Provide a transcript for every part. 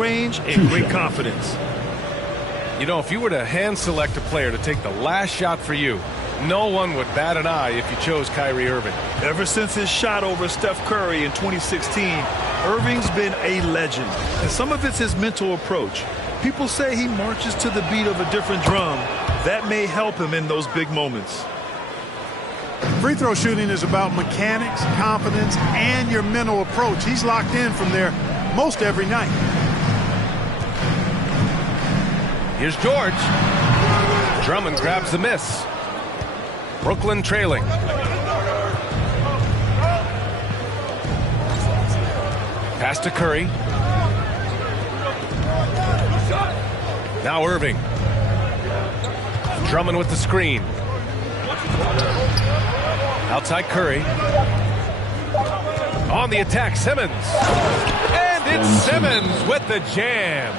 range and great confidence. You know, if you were to hand select a player to take the last shot for you, no one would bat an eye if you chose Kyrie Irving. Ever since his shot over Steph Curry in 2016, Irving's been a legend. And some of it's his mental approach. People say he marches to the beat of a different drum. That may help him in those big moments. Free throw shooting is about mechanics, confidence, and your mental approach. He's locked in from there most every night. Here's George. Drummond grabs the miss. Brooklyn trailing. Pass to Curry. Now Irving. Drummond with the screen. Outside Curry. On the attack, Simmons. And it's Simmons with the jam.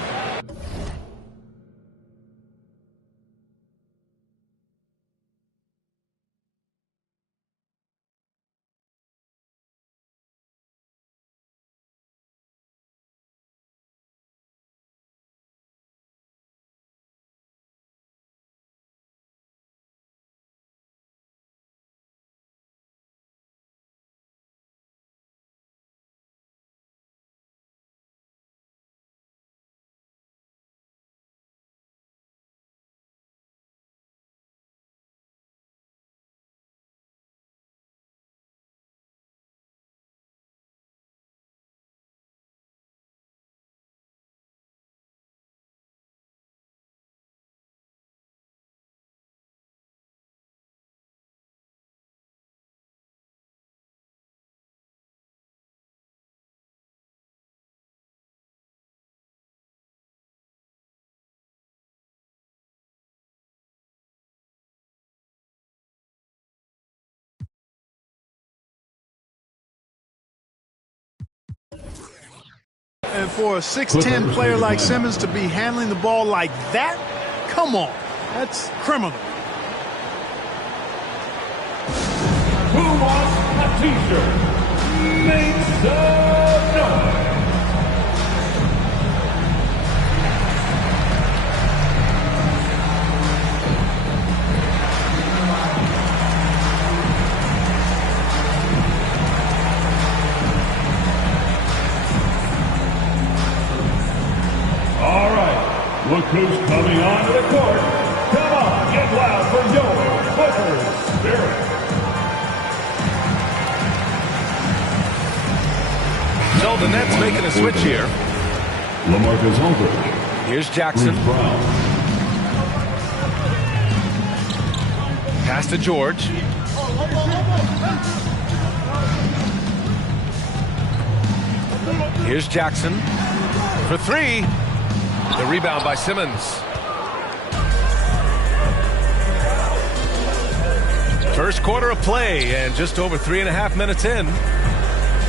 And for a 6'10 player like Simmons to be handling the ball like that, come on, that's criminal. Who wants a t-shirt? Make some noise. All right, look who's coming onto the court. Come on, get loud for your Clippers Spirit. So the Nets making a switch here. LaMarcus Aldridge. Here's Jackson. Bruce Brown. Pass to George. Here's Jackson for three. The rebound by Simmons. First quarter of play and just over 3.5 minutes in.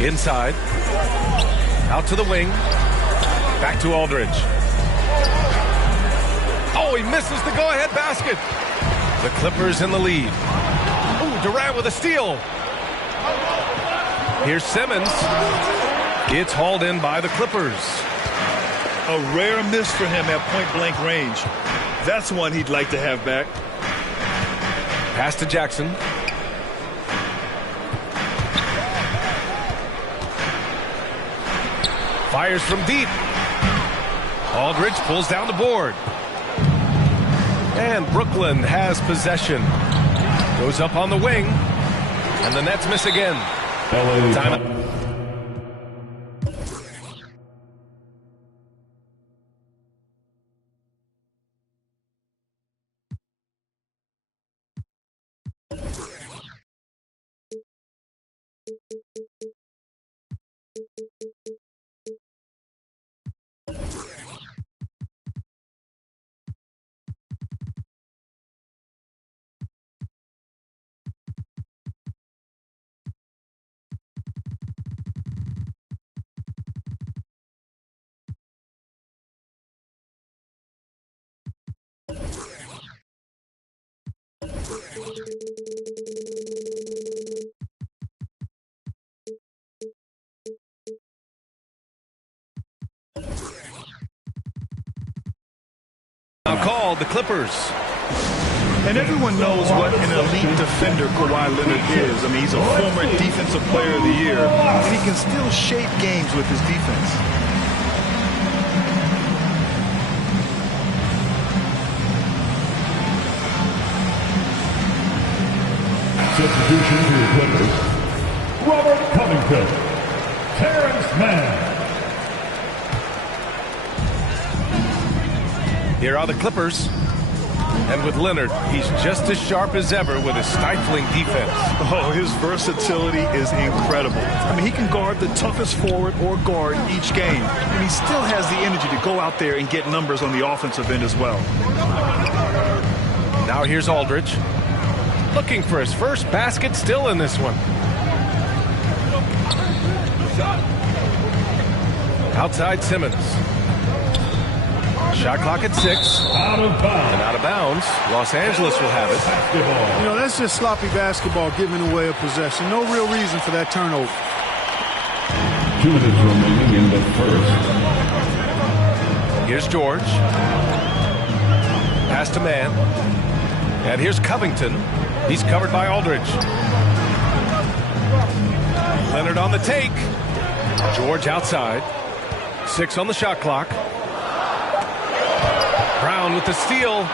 Inside. Out to the wing. Back to Aldridge. Oh, he misses the go-ahead basket. The Clippers in the lead. Ooh, Durant with a steal. Here's Simmons. It's hauled in by the Clippers. A rare miss for him at point-blank range. That's one he'd like to have back. Pass to Jackson. Fires from deep. Aldridge pulls down the board. And Brooklyn has possession. Goes up on the wing. And the Nets miss again. Timeout. called. The Clippers. And everyone knows what an elite defender Kawhi Leonard is. I mean, he's a former Defensive Player of the Year, and he can still shape games with his defense. Substitution for the Clippers, Robert Covington, Terrence Mann. Here are the Clippers. And with Leonard, he's just as sharp as ever with his stifling defense. Oh, his versatility is incredible. I mean, he can guard the toughest forward or guard each game, and he still has the energy to go out there and get numbers on the offensive end as well. Now here's Aldridge. Looking for his first basket, still in this one. Outside Simmons. Shot clock at 6. Out of bounds. And out of bounds. Los Angeles will have it. Basketball. You know, that's just sloppy basketball, giving away a possession. No real reason for that turnover. 2 minutes remaining in the first. Here's George. Pass to Mann. And here's Covington. He's covered by Aldridge. Leonard on the take. George outside. 6 on the shot clock. Brown with the steal.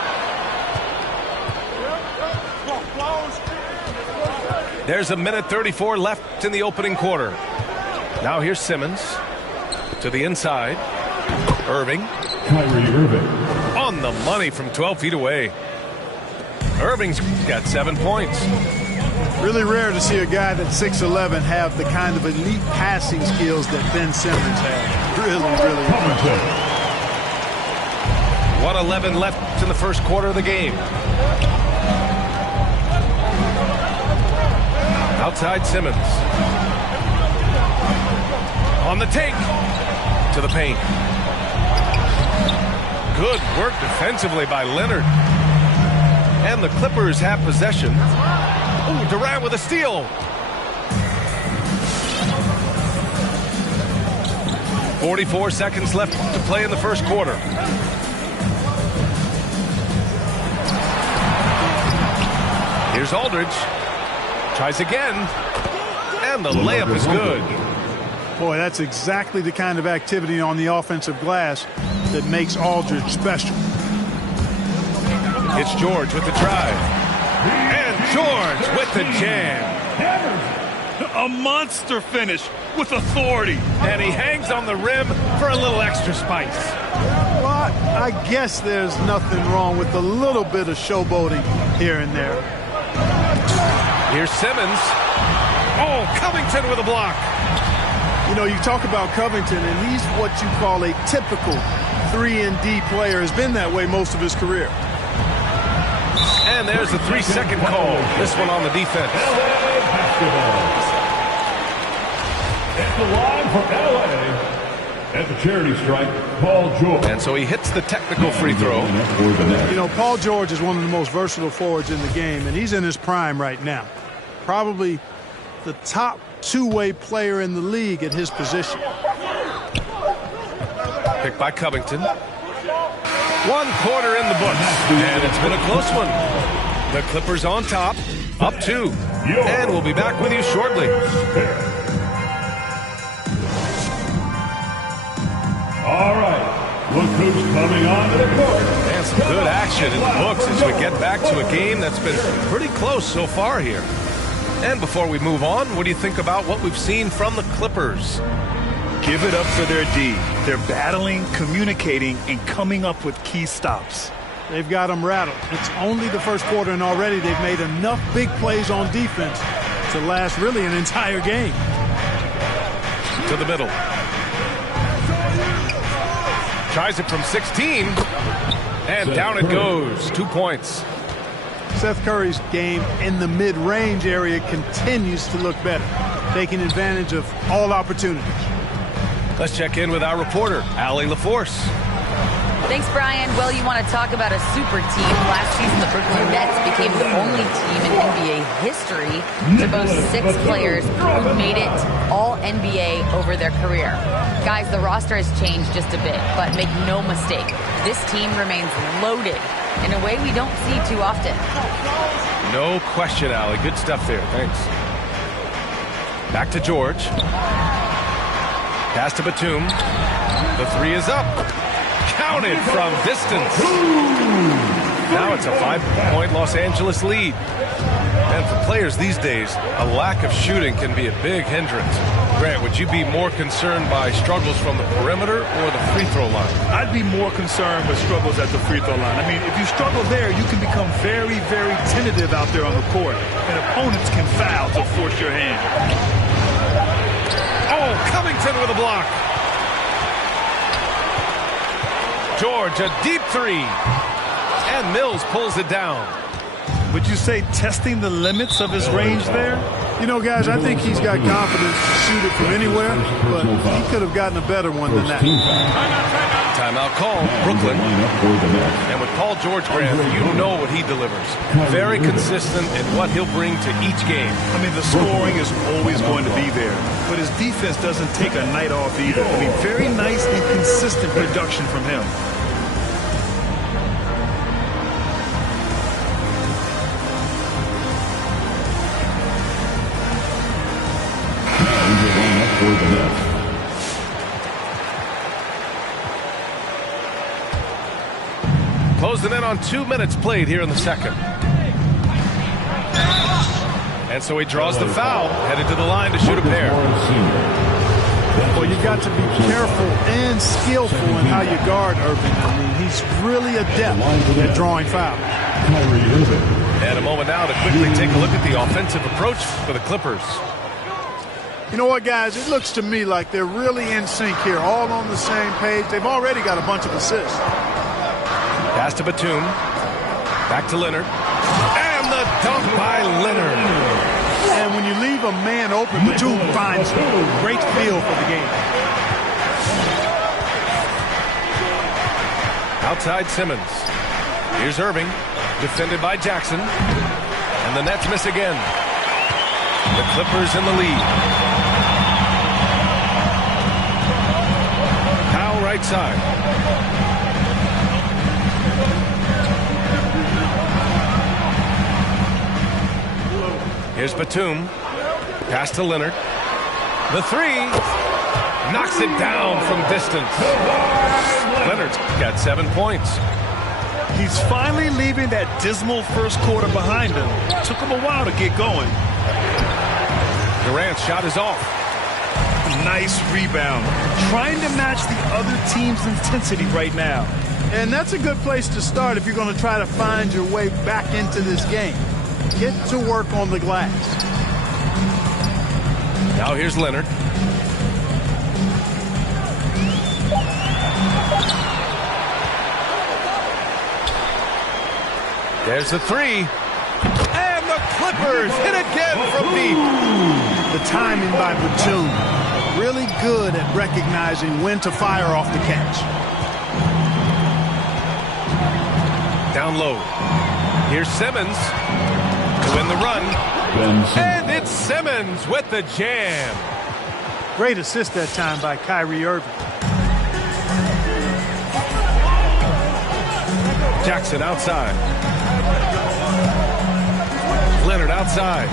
There's 1:34 left in the opening quarter. Now here's Simmons to the inside. Irving. Kyrie Irving. On the money from 12 feet away. Irving's got 7 points. Really rare to see a guy that's 6'11" have the kind of elite passing skills that Ben Simmons has. Really impressive. 1:11 left in the first quarter of the game. Outside Simmons. On the take. To the paint. Good work defensively by Leonard. And the Clippers have possession. Ooh, Durant with a steal. 44 seconds left to play in the first quarter. Here's Aldridge. Tries again. And the layup is good. Boy, that's exactly the kind of activity on the offensive glass that makes Aldridge special. It's George with the drive. And George with the jam. A monster finish with authority. And he hangs on the rim for a little extra spice. Well, I guess there's nothing wrong with a little bit of showboating here and there. Here's Simmons. Oh, Covington with a block. You know, you talk about Covington, and he's what you call a typical 3-and-D player. Has been that way most of his career. And there's the 3-second call. This one on the defense. LA basketball. At the line for LA. At the charity stripe, Paul George. And so he hits the technical free throw. You know, Paul George is one of the most versatile forwards in the game, and he's in his prime right now. Probably the top two-way player in the league at his position. Picked by Covington. 1 quarter in the books. And it's been a close one. The Clippers on top, up 2. And we'll be back with you shortly. All right. Look who's coming onto the court. And some good action in the books as we get back to a game that's been pretty close so far here. And before we move on, what do you think about what we've seen from the Clippers? Give it up for their D. They're battling, communicating, and coming up with key stops. They've got them rattled. It's only the first quarter, and already they've made enough big plays on defense to last really an entire game. To the middle. Tries it from 16. And down it goes. 2 points. Seth Curry's game in the mid-range area continues to look better, taking advantage of all opportunities. Let's check in with our reporter, Allie LaForce. Thanks, Brian. Well, you want to talk about a super team. Last season, the Brooklyn Nets became the only team in NBA history to boast 6 players who made it all NBA over their career. Guys, the roster has changed just a bit, but make no mistake, this team remains loaded in a way we don't see too often. No question, Allie. Good stuff there. Thanks. Back to George. Pass to Batum. The 3 is up. Counted from distance. Now it's a 5-point Los Angeles lead. And for players these days, a lack of shooting can be a big hindrance. Grant, would you be more concerned by struggles from the perimeter or the free throw line? I'd be more concerned with struggles at the free throw line. I mean, if you struggle there, you can become very, very tentative out there on the court. And opponents can foul to force your hand. Oh, Covington with a block. George, a deep 3. And Mills pulls it down. Would you say testing the limits of his range there? You know, guys, I think he's got confidence to shoot it from anywhere, but he could have gotten a better one than that. Timeout call, Brooklyn. And with Paul George, Grant, you know what he delivers. Very consistent in what he'll bring to each game. I mean, the scoring is always going to be there, but his defense doesn't take a night off either. I mean, very nice and consistent production from him. For the Nets. Closing in on 2 minutes played here in the second. And so he draws the foul, headed to the line to shoot a pair. Well, you got to be careful and skillful in how you guard Irving. I mean, he's really adept at drawing fouls. And a moment now to quickly take a look at the offensive approach for the Clippers. You know what, guys? It looks to me like they're really in sync here, all on the same page. They've already got a bunch of assists. Pass to Batum. Back to Leonard. And the dunk by Leonard. And when you leave a man open, Batum finds a great feel for the game. Outside Simmons. Here's Irving. Defended by Jackson. And the Nets miss again. The Clippers in the lead. Powell right side. Here's Batum. Pass to Leonard. The 3. Knocks it down from distance. Leonard's got 7 points. He's finally leaving that dismal first quarter behind him. Took him a while to get going. Durant's shot is off. Nice rebound. Trying to match the other team's intensity right now. And that's a good place to start if you're going to try to find your way back into this game. Get to work on the glass. Now here's Leonard. There's the 3. And the Clippers hit again from deep. The timing by Batum, really good at recognizing when to fire off the catch. Down low. Here's Simmons to win the run. And it's Simmons with the jam. Great assist that time by Kyrie Irving. Jackson outside. Leonard outside.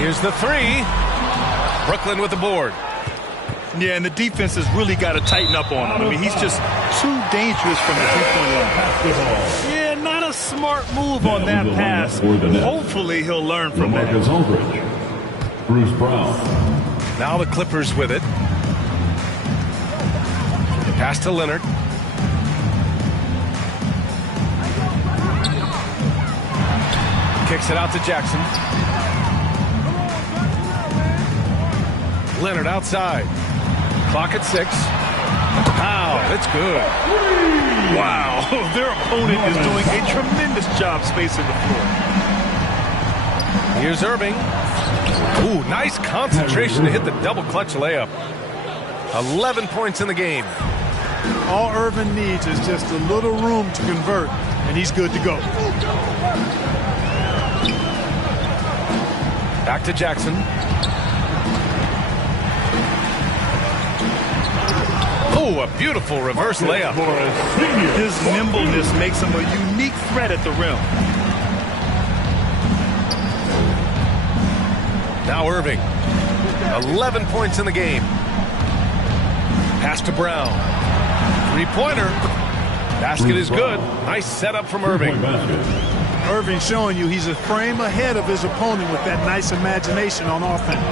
Here's the 3. Brooklyn with the board. Yeah, and the defense has really got to tighten up on him. I mean, he's just too dangerous from the three-point line. Yeah, not a smart move on that pass. Hopefully he'll learn from that. Bruce Brown. Now the Clippers with it. Pass to Leonard. Kicks it out to Jackson. Leonard outside. Clock at 6. Wow, that's good. Wow, their opponent is doing a tremendous job spacing the floor. Here's Irving. Ooh, nice concentration to hit the double clutch layup. 11 points in the game. All Irving needs is just a little room to convert, and he's good to go. Back to Jackson. Oh, a beautiful reverse layup. His nimbleness makes him a unique threat at the rim. Now Irving. 11 points in the game. Pass to Brown. Three-pointer. Basket is good. Nice setup from Irving. Irving showing you he's a frame ahead of his opponent with that nice imagination on offense.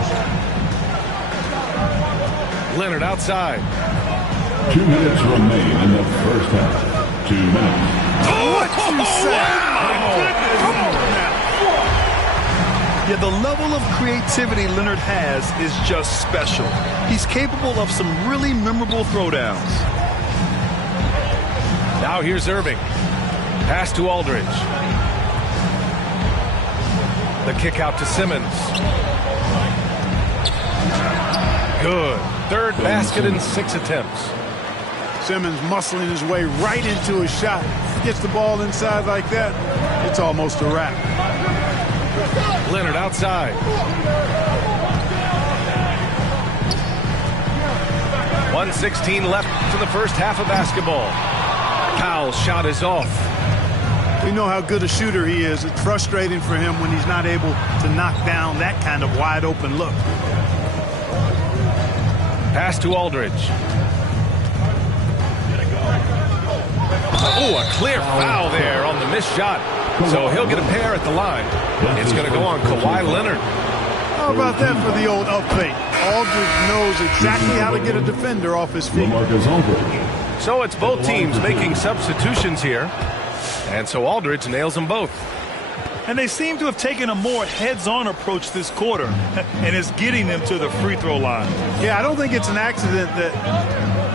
Leonard outside. 2 minutes remain in the first half. 2 minutes. What you say? Come on now. Yeah, the level of creativity Leonard has is just special. He's capable of some really memorable throwdowns. Now here's Irving. Pass to Aldridge. The kick out to Simmons. Good. Third basket in 6 attempts. Simmons muscling his way right into his shot. Gets the ball inside like that, it's almost a wrap. Leonard outside. 1:16 left to the first half of basketball. Powell's shot is off. We know how good a shooter he is. It's frustrating for him when he's not able to knock down that kind of wide open look. Pass to Aldridge. Oh, a clear foul there on the missed shot. So he'll get a pair at the line. It's going to go on Kawhi Leonard. How about that for the old up fake? Aldridge knows exactly how to get a defender off his feet. So it's both teams making substitutions here. And so Aldridge nails them both. And they seem to have taken a more heads-on approach this quarter, and it's getting them to the free throw line. Yeah, I don't think it's an accident that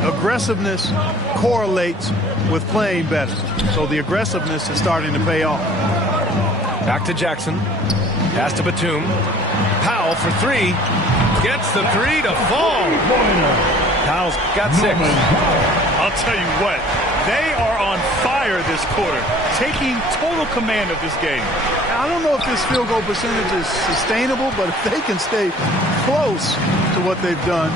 aggressiveness correlates with playing better. So the aggressiveness is starting to pay off. Back to Jackson. Pass to Batum. Powell for three. Gets the three to fall. Powell's got 6. I'll tell you what, they are on fire this quarter, taking total command of this game. I don't know if this field goal percentage is sustainable, but if they can stay close to what they've done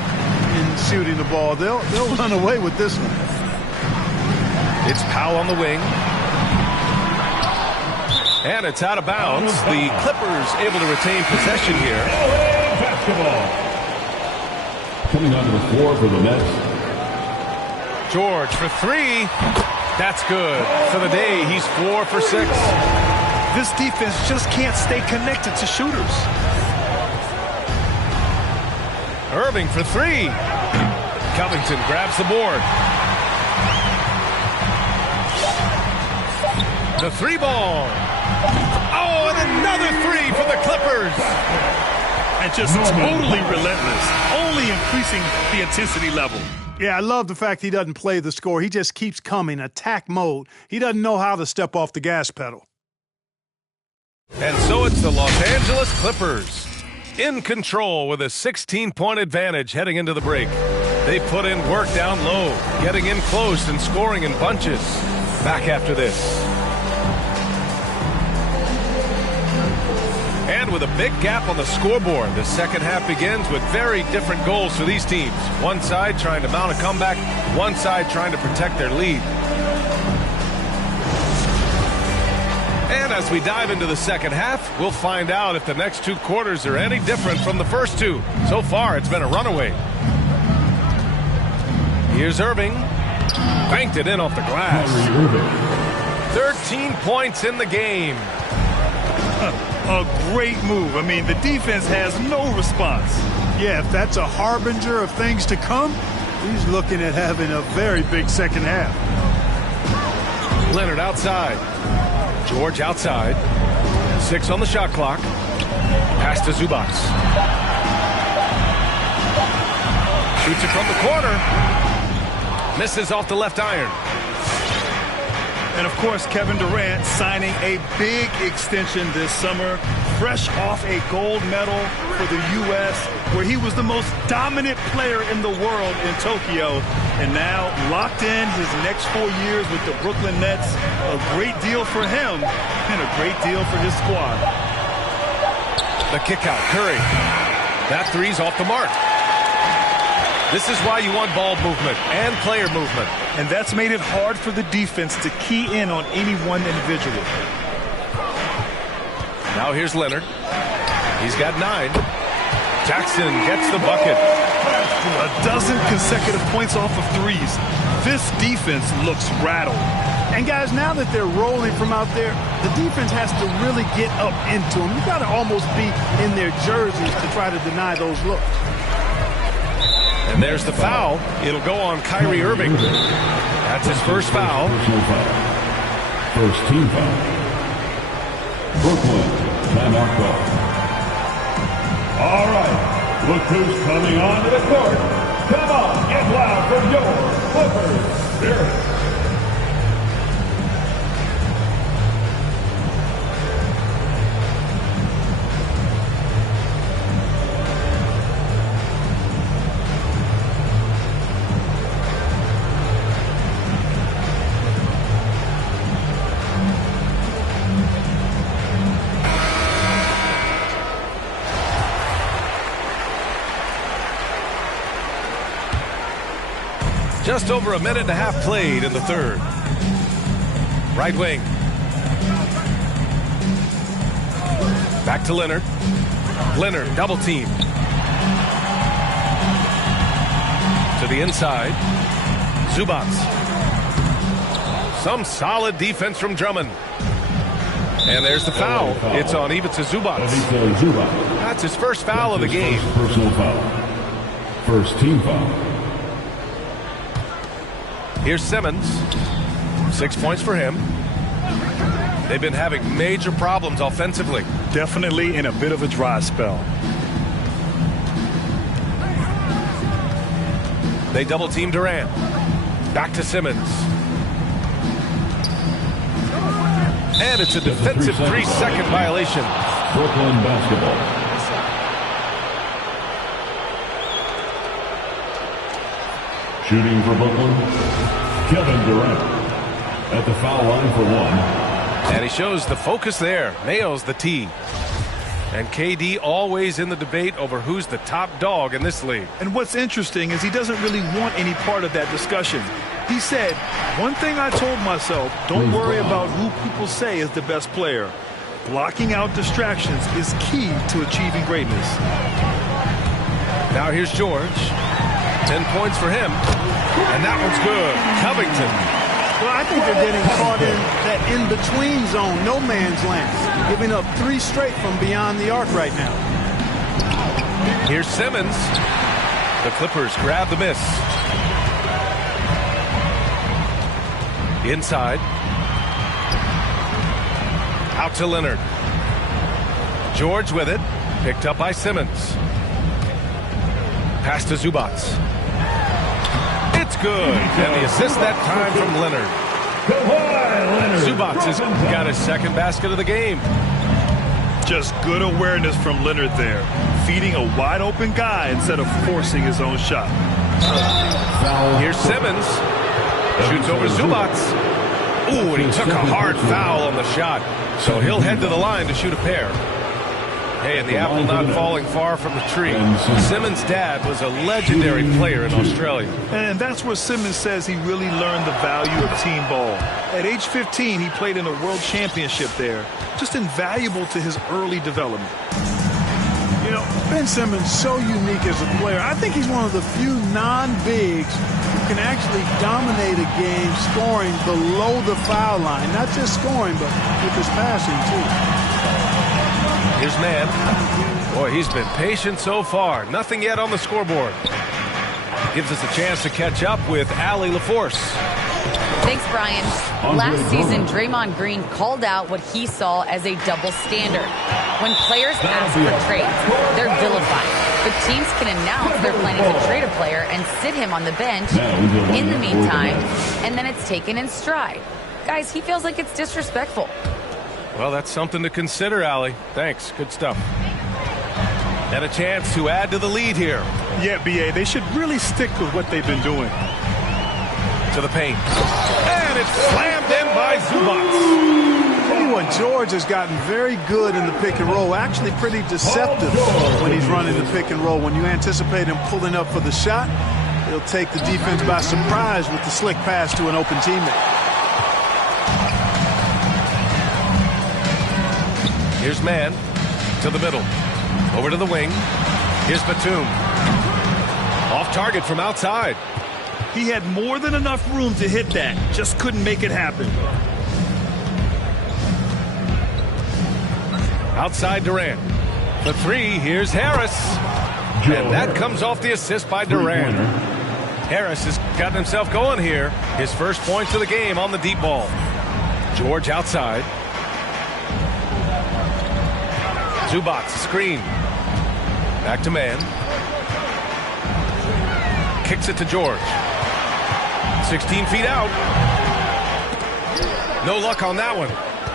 in shooting the ball, they'll run away with this one. It's Powell on the wing. And it's out of bounds. The Clippers able to retain possession here. Basketball. Coming onto the floor for the Nets. George for 3. That's good. For the day, he's 4 for 6. This defense just can't stay connected to shooters. Irving for 3. Covington grabs the board. The 3 ball. Oh, and another 3 for the Clippers. And just totally relentless, only increasing the intensity level. Yeah, I love the fact he doesn't play the score. He just keeps coming, attack mode. He doesn't know how to step off the gas pedal. And so it's the Los Angeles Clippers in control with a 16-point advantage heading into the break. They put in work down low, getting in close and scoring in bunches. Back after this. And with a big gap on the scoreboard, the second half begins with very different goals for these teams. One side trying to mount a comeback, one side trying to protect their lead. And as we dive into the second half, we'll find out if the next 2 quarters are any different from the first 2. So far, it's been a runaway. Here's Irving. Banked it in off the glass. 13 points in the game. A great move. I mean, the defense has no response. Yeah, if that's a harbinger of things to come, he's looking at having a very big second half. Leonard outside. George outside. 6 on the shot clock. Pass to Zubac. Shoots it from the corner. Misses off the left iron. And, of course, Kevin Durant signing a big extension this summer, fresh off a gold medal for the U.S., where he was the most dominant player in the world in Tokyo. And now locked in his next 4 years with the Brooklyn Nets. A great deal for him and a great deal for his squad. The kick out, Curry. That three's off the mark. This is why you want ball movement and player movement. And that's made it hard for the defense to key in on any one individual. Now here's Leonard. He's got 9. Jackson gets the bucket. A dozen consecutive points off of threes. This defense looks rattled. And guys, now that they're rolling from out there, the defense has to really get up into them. You've got to almost be in their jerseys to try to deny those looks. And there's the foul. It'll go on Kyrie Irving. That's his first foul. Personal foul. First team foul. Brooklyn, timeout call. All right, look who's coming onto the court. Come on, get loud for your Clippers Spirit. Just over a minute and a half played in the third. Right wing. Back to Leonard. Leonard double team. To the inside. Zubac. Some solid defense from Drummond. And there's the foul. It's on Ivica Zubac. That's his first foul of the game. Personal foul. First team foul. Here's Simmons. 6 points for him. They've been having major problems offensively. Definitely in a bit of a dry spell. They double team Durant. Back to Simmons. And it's a defensive 3-second violation. Brooklyn basketball. Shooting for Brooklyn, Kevin Durant at the foul line for 1. And he shows the focus there. Nails the tee. And KD always in the debate over who's the top dog in this league. And what's interesting is he doesn't really want any part of that discussion. He said, one thing I told myself, don't worry about who people say is the best player. Blocking out distractions is key to achieving greatness. Now here's George. 10 points for him. And that one's good. Covington. Well, I think they're getting caught in that in-between zone, no man's land, giving up 3 straight from beyond the arc right now. Here's Simmons. The Clippers grab the miss. Inside. Out to Leonard. George with it. Picked up by Simmons. Pass to Zubac. It's good. And the assist that time from Leonard. Zubac has got his second basket of the game. Just good awareness from Leonard there. Feeding a wide open guy instead of forcing his own shot. Here's Simmons. Shoots over Zubac. Ooh, and he took a hard foul on the shot. So he'll head to the line to shoot a pair. Hey, and the apple not falling far from the tree. Simmons' dad was a legendary player in Australia. And that's where Simmons says he really learned the value of team ball. At age 15, he played in a world championship there. Just invaluable to his early development. You know, Ben Simmons, so unique as a player. I think he's one of the few non-bigs who can actually dominate a game scoring below the foul line. Not just scoring, but with his passing, too. Here's Mann. Boy, he's been patient so far. Nothing yet on the scoreboard. Gives us a chance to catch up with Allie LaForce. Thanks, Brian. Last season, Draymond Green called out what he saw as a double standard. When players ask for trades, they're vilified. But teams can announce they're planning to trade a player and sit him on the bench in the meantime, and then it's taken in stride. guys, he feels like it's disrespectful. Well, that's something to consider, Allie. Thanks. Good stuff. And a chance to add to the lead here. Yeah, B.A., they should really stick with what they've been doing. To the paint. And it's slammed in by Zubac. Tell you what, George has gotten very good in the pick and roll. Actually pretty deceptive when he's running the pick and roll. When you anticipate him pulling up for the shot, he'll take the defense by surprise with the slick pass to an open teammate. Here's Mann to the middle. Over to the wing. Here's Batum. Off target from outside. He had more than enough room to hit that. Just couldn't make it happen. Outside Durant. The three. Here's Harris. And that comes off the assist by Durant. Harris has gotten himself going here. His first points of the game on the deep ball. George outside. Zubac screen. Back to Mann. Kicks it to George. 16 feet out. No luck on that one.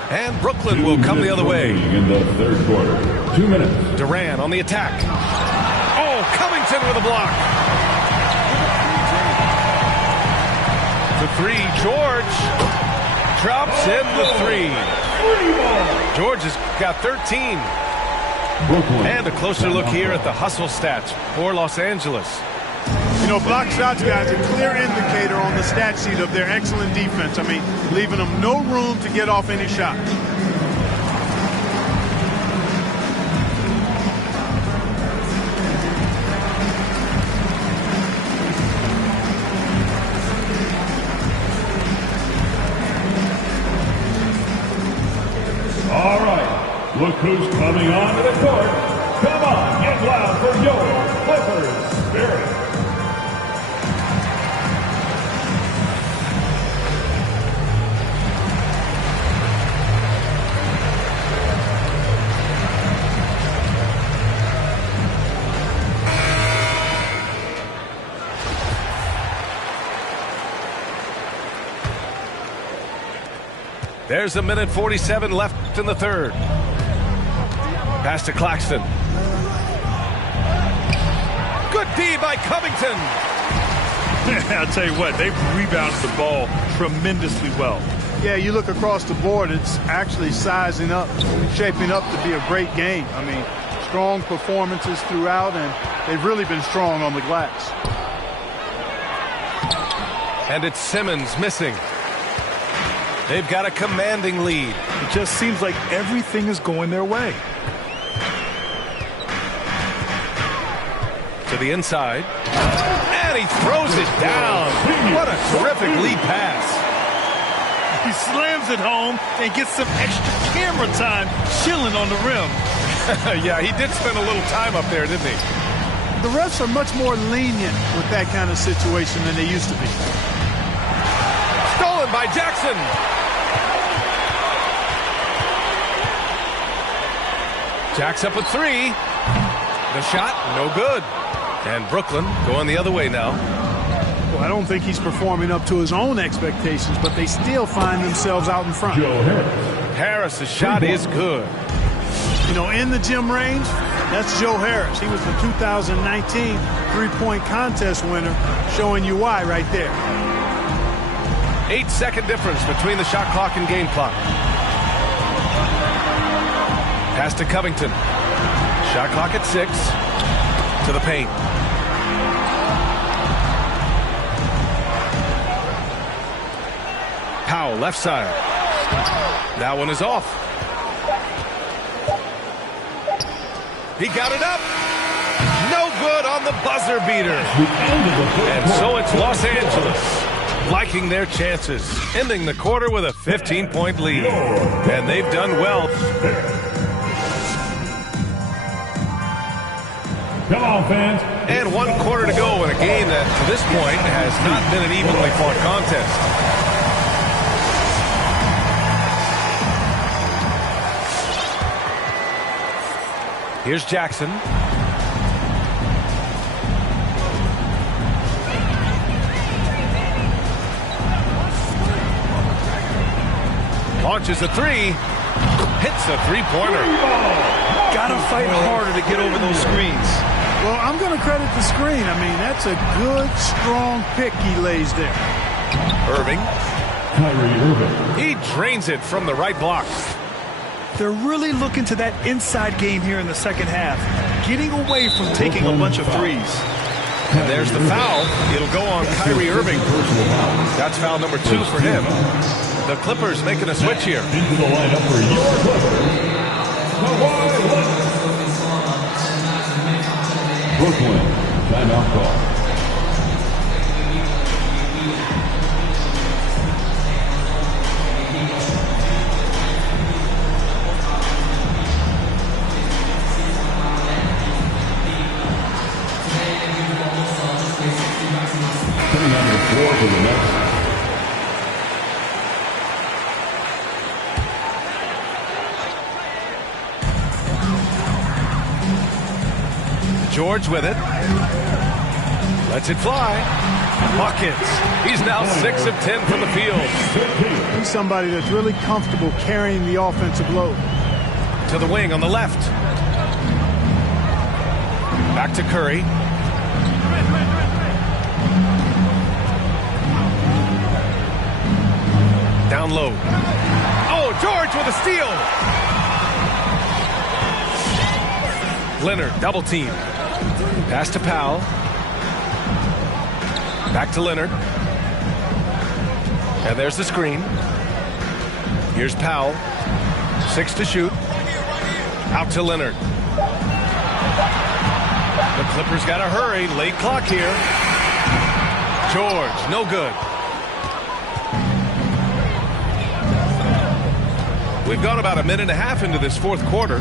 And Brooklyn will come the other way. In the third quarter. 2 minutes. Durant on the attack. Oh, Covington with a block. The three. George drops in the three. George has got 13. And a closer look here at the hustle stats for Los Angeles. You know, block shots, guys, a clear indicator on the stat sheet of their excellent defense. I mean, leaving them no room to get off any shot. All right, look who's coming onto the court. Come on, get loud for your Clippers Spirit. There's a minute 47 left in the third. Pass to Claxton. Good D by Covington. I'll tell you what, they've rebounded the ball tremendously well. Yeah, you look across the board, it's actually sizing up, shaping up to be a great game. I mean, strong performances throughout, and they've really been strong on the glass. And it's Simmons missing. They've got a commanding lead. It just seems like everything is going their way. To the inside. And he throws it down. What a terrific lead pass. He slams it home and gets some extra camera time chilling on the rim. Yeah, he did spend a little time up there, didn't he? The refs are much more lenient with that kind of situation than they used to be. Stolen by Jackson. Jack's up at three. The shot, no good. And Brooklyn going the other way now. Well, I don't think he's performing up to his own expectations, but they still find themselves out in front. Joe Harris. Harris's shot is good. You know, in the gym range, that's Joe Harris. He was the 2019 three-point contest winner, showing you why right there. 8-second difference between the shot clock and game clock. Pass to Covington. Shot clock at 6. To the paint. Powell, left side. That one is off. He got it up. No good on the buzzer beater. And so it's Los Angeles liking their chances, ending the quarter with a 15-point lead. And they've done well. Come on, fans. And 1 quarter to go in a game that, to this point, has not been an evenly fought contest. Here's Jackson. launches a three. Hits a three-pointer. Gotta fight harder to get over those screens. Well, I'm going to credit the screen. I mean, that's a good, strong pick he lays there. Irving. Kyrie Irving. He drains it from the right block. They're really looking to that inside game here in the second half, getting away from taking a bunch of threes. And there's the foul. It'll go on Kyrie Irving. That's foul number 2 for him. The Clippers making a switch here. Into the lineup for your Clippers, Kawhi Leonard. Brooklyn, timeout call. Coming on the floor for the Nets. George with it. Lets it fly. Buckets. He's now 6 of 10 from the field. He's somebody that's really comfortable carrying the offensive load. To the wing on the left. Back to Curry. Down low. Oh, George with a steal. Leonard, double team. Pass to Powell. Back to Leonard. And there's the screen. Here's Powell. 6 to shoot. Out to Leonard. The Clippers got to hurry. Late clock here. George, no good. We've gone about a minute and a half into this fourth quarter.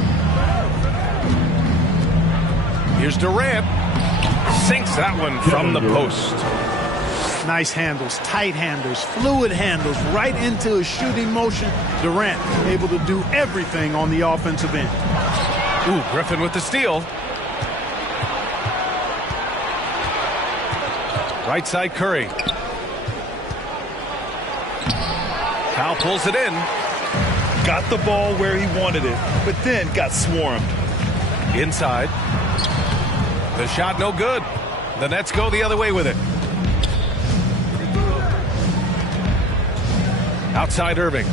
Here's Durant. Sinks that one from the post. Nice handles, tight handles, fluid handles, right into a shooting motion. Durant able to do everything on the offensive end. Ooh, Griffin with the steal. Right side Curry. Powell pulls it in. Got the ball where he wanted it, but then got swarmed. Inside. The shot no good. The Nets go the other way with it. Outside Irving.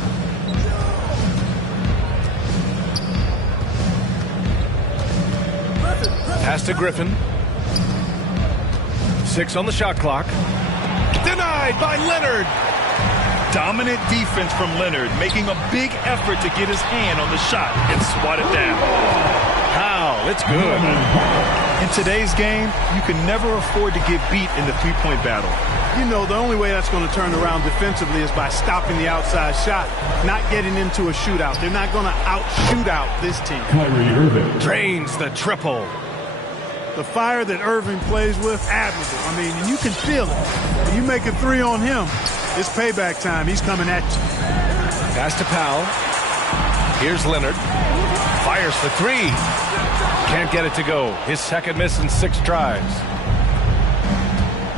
Pass to Griffin. 6 on the shot clock. Denied by Leonard. Dominant defense from Leonard, making a big effort to get his hand on the shot and swat it down. Powell, it's good. In today's game, you can never afford to get beat in the three-point battle. You know, the only way that's going to turn around defensively is by stopping the outside shot, not getting into a shootout. They're not going to out-shoot out this team. Kyrie Irving. Drains the triple. The fire that Irving plays with, admirable. I mean, and you can feel it. When you make a three on him, it's payback time. He's coming at you. Pass to Powell. Here's Leonard. Fires for 3. Can't get it to go. His second miss in 6 tries.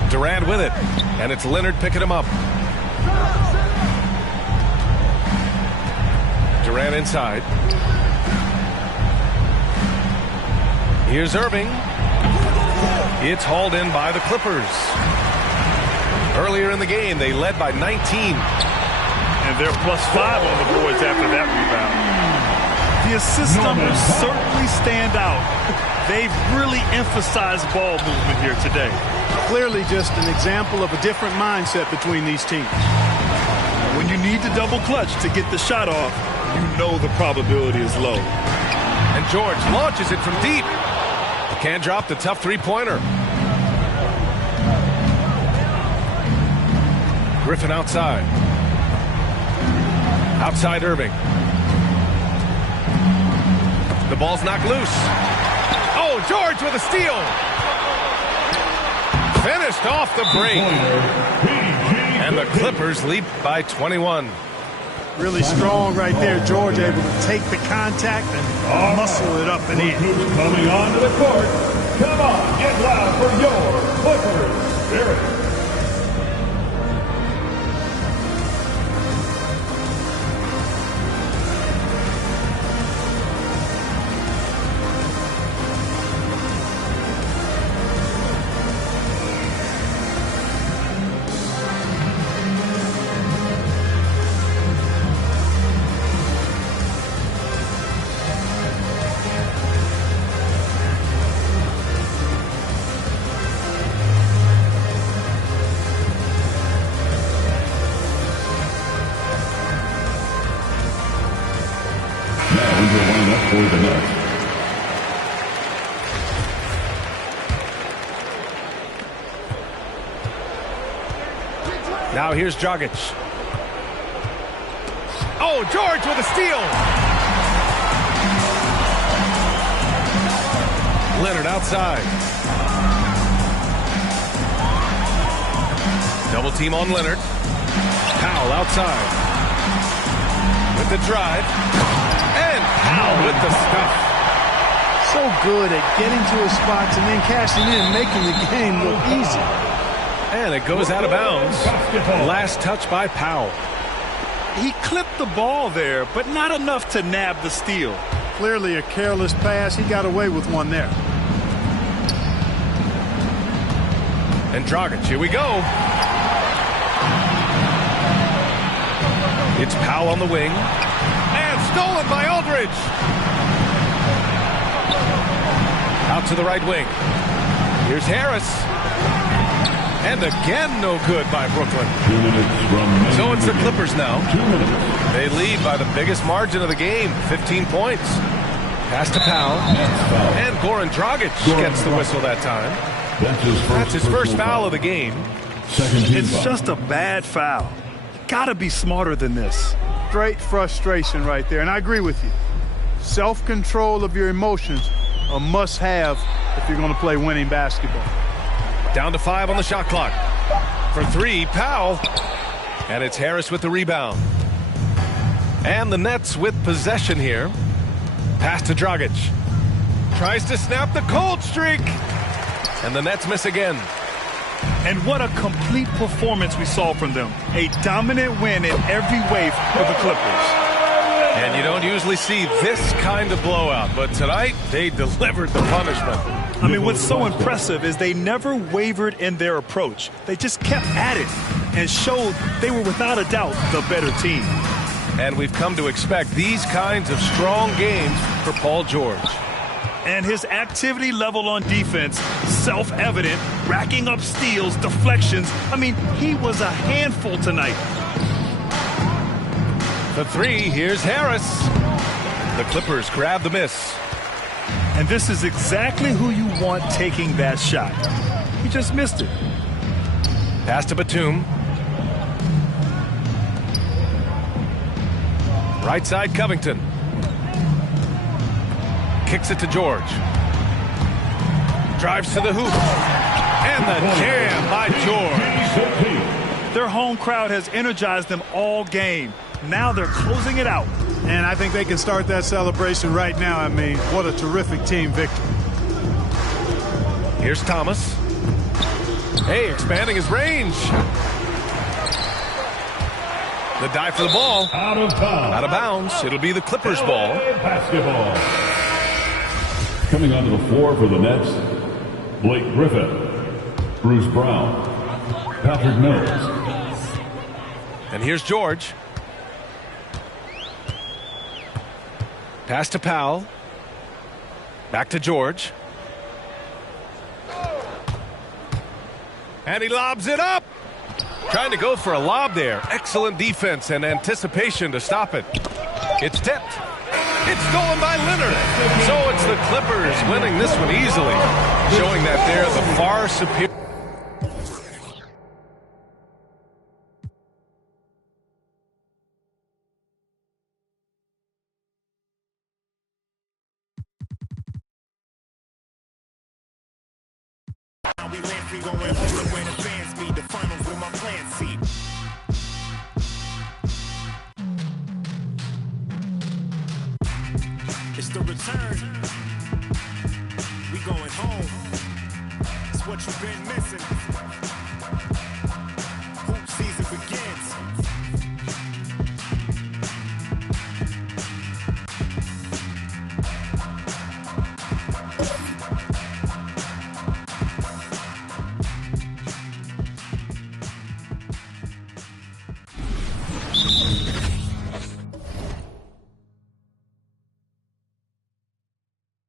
Durant with it. And it's Leonard picking him up. Durant inside. Here's Irving. It's hauled in by the Clippers. Earlier in the game, they led by 19. And they're +5 on the boards after that rebound. The assist numbers certainly stand out. They've really emphasized ball movement here today. Clearly just an example of a different mindset between these teams. When you need to double clutch to get the shot off, you know the probability is low. And George launches it from deep. Can't drop the tough three-pointer. Griffin outside. Outside Irving. The ball's knocked loose. Oh, George with a steal. Finished off the break. And the Clippers lead by 21. Really strong right there. George able to take the contact and muscle it up and in. Who's coming onto the court? Come on, get loud for your Clippers. Barrett. will line up for the Nets. Now here's Dragic. Oh, George with a steal. Leonard outside. Double team on Leonard. Powell outside. With the drive. And Powell with the stuff. So good at getting to his spots and then cashing in, making the game look easy. And it goes out of bounds. Last touch by Powell. He clipped the ball there, but not enough to nab the steal. Clearly a careless pass. He got away with one there. And Dragic, here we go. It's Powell on the wing. And stolen by Aldridge. Out to the right wing. Here's Harris. And again, no good by Brooklyn. 2 minutes from So it's the Clippers now. 2 minutes. They lead by the biggest margin of the game, 15 points. Pass to Powell. And Goran Dragic gets the whistle that time. That's his first foul of the game. Second team It's foul. just a bad foul. You gotta be smarter than this. Straight frustration right there, and I agree with you. Self-control of your emotions a must-have if you're going to play winning basketball. Down to 5 on the shot clock. For 3, Powell. And it's Harris with the rebound. And the Nets with possession here. Pass to Dragic. Tries to snap the cold streak. And the Nets miss again. And what a complete performance we saw from them. A dominant win in every way for the Clippers. And you don't usually see this kind of blowout, but tonight they delivered the punishment. I mean, what's so impressive is they never wavered in their approach. They just kept at it and showed they were without a doubt the better team. And we've come to expect these kinds of strong games for Paul George. And his activity level on defense, self-evident, racking up steals, deflections. I mean, he was a handful tonight. The 3, here's Harris. The Clippers grab the miss. And this is exactly who you want taking that shot. He just missed it. Pass to Batum. Right side, Covington. Kicks it to George. Drives to the hoop. And the jam by George. Their home crowd has energized them all game. Now they're closing it out. And I think they can start that celebration right now. I mean, what a terrific team victory. Here's Thomas. Hey, expanding his range. The dive for the ball. Out of bounds. Out of bounds. It'll be the Clippers ball. Basketball. Coming onto the floor for the Nets, Blake Griffin, Bruce Brown, Patrick Mills. And here's George. Pass to Powell. Back to George. And he lobs it up. Trying to go for a lob there. Excellent defense and anticipation to stop it. It's tipped. It's stolen by Leonard. So it's the Clippers winning this one easily, showing that they're the far superior. We Landry going all the way to fans be the finals with my plan seat. It's the return. We going home. It's what you've been missing.